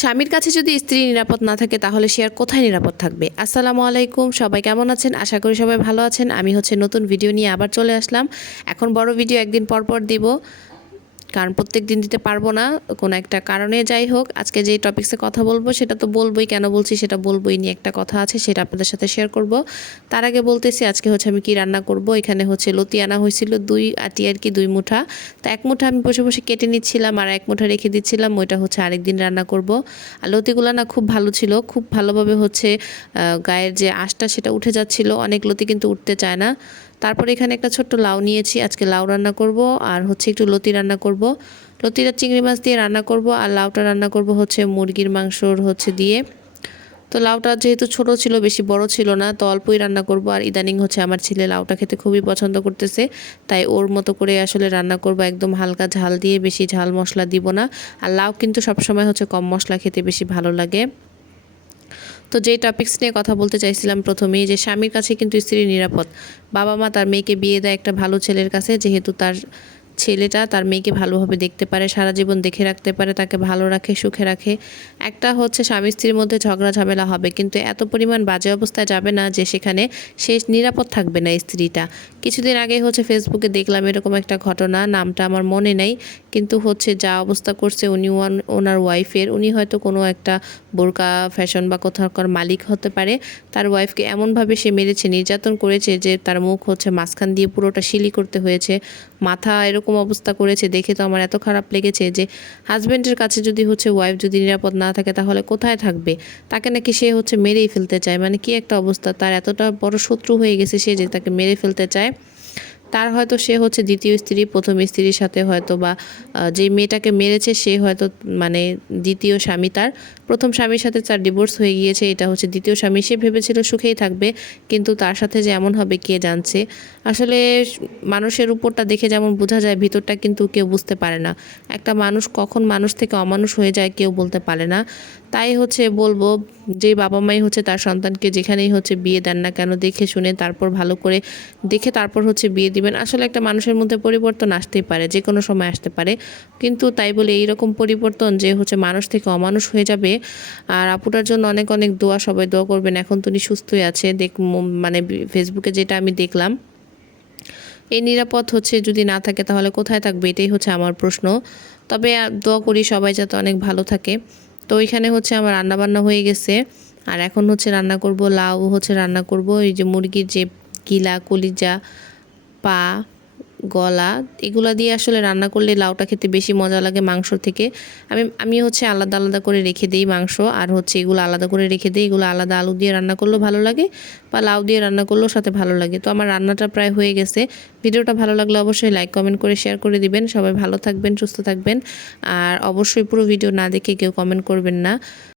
স্বামীর কাছে যদি স্ত্রী নিরাপদ না থাকে, তাহলে সে আর কোথায় নিরাপদ থাকবে? আসসালামু আলাইকুম, সবাই কেমন আছেন? আশা করি সবাই ভালো আছেন। আমি হচ্ছে নতুন ভিডিও নিয়ে আবার চলে আসলাম। এখন বড় ভিডিও একদিন পরপর পর দিব। কারণ প্রত্যেক দিন দিতে পারব না, কোনো একটা কারণে। যাই হোক, আজকে যে টপিক্সে কথা বলব, সেটা তো বলবোই, কেন বলছি সেটা বলবোই নিয়ে একটা কথা আছে, সেটা আপনাদের সাথে শেয়ার করব। তার আগে বলতেছি, আজকে হচ্ছে আমি কি রান্না করব? এখানে হচ্ছে লতি আনা হয়েছিল, দুই আটি আর কি, দুই মুঠা। তো এক মুঠা আমি বসে বসে কেটে নিচ্ছিলাম, আর এক মুঠা রেখে দিচ্ছিলাম, ওইটা হচ্ছে আরেকদিন রান্না করব। আর লতিগুলো না খুব ভালো ছিল, খুব ভালোভাবে হচ্ছে গায়ের যে আঁশটা সেটা উঠে যাচ্ছিল, অনেক লতি কিন্তু উঠতে চায় না। তারপর এখানে একটা ছোট্ট লাউ নিয়েছি। আজকে লাউ রান্না করব আর হচ্ছে একটু লতি রান্না করব। লতিটা চিংড়ি মাছ দিয়ে রান্না করব আর লাউটা রান্না করব হচ্ছে মুরগির মাংসর হচ্ছে দিয়ে। তো লাউটা যেহেতু ছোট ছিল, বেশি বড় ছিল না, তো অল্পই রান্না করব আর ইদানিং হচ্ছে আমার ছেলে লাউটা খেতে খুবই পছন্দ করতেছে। তাই ওর মতো করে আসলে রান্না করব, একদম হালকা ঝাল দিয়ে, বেশি ঝাল মশলা দিব না। আর লাউ কিন্তু সবসময় হচ্ছে কম মশলা খেতে বেশি ভালো লাগে। তো যেই টপিক্স নিয়ে কথা বলতে চাইছিলাম প্রথমেই যে স্বামীর কাছে কিন্তু স্ত্রী নিরাপদ। বাবা মা তার মেয়েকে বিয়ে দেয় একটা ভালো ছেলের কাছে, যেহেতু তার ছেলেটা তার মেয়েকে ভালোভাবে দেখতে পারে, সারা জীবন দেখে রাখতে পারে, তাকে ভালো রাখে, সুখে রাখে। একটা হচ্ছে স্বামী স্ত্রীর মধ্যে ঝগড়া ঝামেলা হবে, কিন্তু এত পরিমাণ বাজে অবস্থায় যাবে না যে সেখানে সে নিরাপদ থাকবে না স্ত্রীটা। কিছুদিন আগে হচ্ছে ফেসবুকে দেখলাম এরকম একটা ঘটনা, নামটা আমার মনে নেই। কিন্তু হচ্ছে যা অবস্থা করছে উনি ওয়ান- ওনার ওয়াইফের, উনি হয়তো কোনো একটা বোরকা, ফ্যাশন বা কোথাকার মালিক হতে পারে। তার ওয়াইফকে এমনভাবে সে মেরেছে, নির্যাতন করেছে যে তার মুখ হচ্ছে মাঝখান দিয়ে পুরোটা শিলি করতে হয়েছে, মাথা এরকম অবস্থা করেছে, দেখে তো আমার এত খারাপ লেগেছে যে হাজব্যান্ডের কাছে যদি হচ্ছে ওয়াইফ যদি নিরাপদ না থাকে তাহলে কোথায় থাকবে? তাকে নাকি সে হচ্ছে মেরেই ফেলতে চায় মানে কি একটা অবস্থা? তার এতটা বড় শত্রু হয়ে গেছে সে যে তাকে মেরে ফেলতে চায়। তার হয়তো সে হচ্ছে দ্বিতীয় স্ত্রী, প্রথম স্ত্রীর সাথে হয়তো বা যে মেয়েটাকে মেরেছে সে হয়তো মানে দ্বিতীয় স্বামী তার। প্রথম স্বামীর সাথে তার ডিভোর্স হয়ে গিয়েছে, এটা হচ্ছে দ্বিতীয় স্বামী। সে ভেবেছিল সুখেই থাকবে, কিন্তু তার সাথে যে এমন হবে কে জানছে? আসলে মানুষের উপরটা দেখে যেমন বোঝা যায়, ভিতরটা কিন্তু কেউ বুঝতে পারে না। একটা মানুষ কখন মানুষ থেকে অমানুষ হয়ে যায় কেউ বলতে পারে না। তাই হচ্ছে বলব, যে বাবা মাই হচ্ছে তার সন্তানকে যেখানেই হচ্ছে বিয়ে দেন না কেন, দেখে শুনে তারপর ভালো করে, দেখে তারপর হচ্ছে বিয়ে দিবেন। আসলে একটা মানুষের মধ্যে পরিবর্তন আসতেই পারে, যে কোনো সময় আসতে পারে। কিন্তু তাই বলে এইরকম পরিবর্তন যে হচ্ছে মানুষ থেকে অমানুষ হয়ে যাবে, আর আপুটার জন্য অনেক অনেক দোয়া, সবাই দোয়া করবেন। এখন তুমি সুস্থই আছে, দেখ মানে ফেসবুকে যেটা আমি দেখলাম, এই নিরাপদ হচ্ছে যদি না থাকে তাহলে কোথায় থাকবে? এটাই হচ্ছে আমার প্রশ্ন। তবে দোয়া করি সবাই যাতে অনেক ভালো থাকে। তো ওইখানে হচ্ছে আমার রান্না বান্না হয়ে গেছে। আর এখন হচ্ছে রান্না করব, লাউ হচ্ছে রান্না করব, এই যে মুরগির যে গিলা, কলিজা পা, গলা, এগুলা দিয়ে আসলে রান্না করলে লাউটা খেতে বেশি মজা লাগে মাংস থেকে। আমি আমি হচ্ছে আলাদা আলাদা করে রেখে দিই মাংস, আর হচ্ছে এগুলো আলাদা করে রেখে দিই, এগুলো আলাদা আলু দিয়ে রান্না করলেও ভালো লাগে বা লাউ দিয়ে রান্না করলেও সাথে ভালো লাগে। তো আমার রান্নাটা প্রায় হয়ে গেছে। ভিডিওটা ভালো লাগলে অবশ্যই লাইক, কমেন্ট করে শেয়ার করে দিবেন। সবাই ভালো থাকবেন, সুস্থ থাকবেন। আর অবশ্যই পুরো ভিডিও না দেখে কেউ কমেন্ট করবেন না।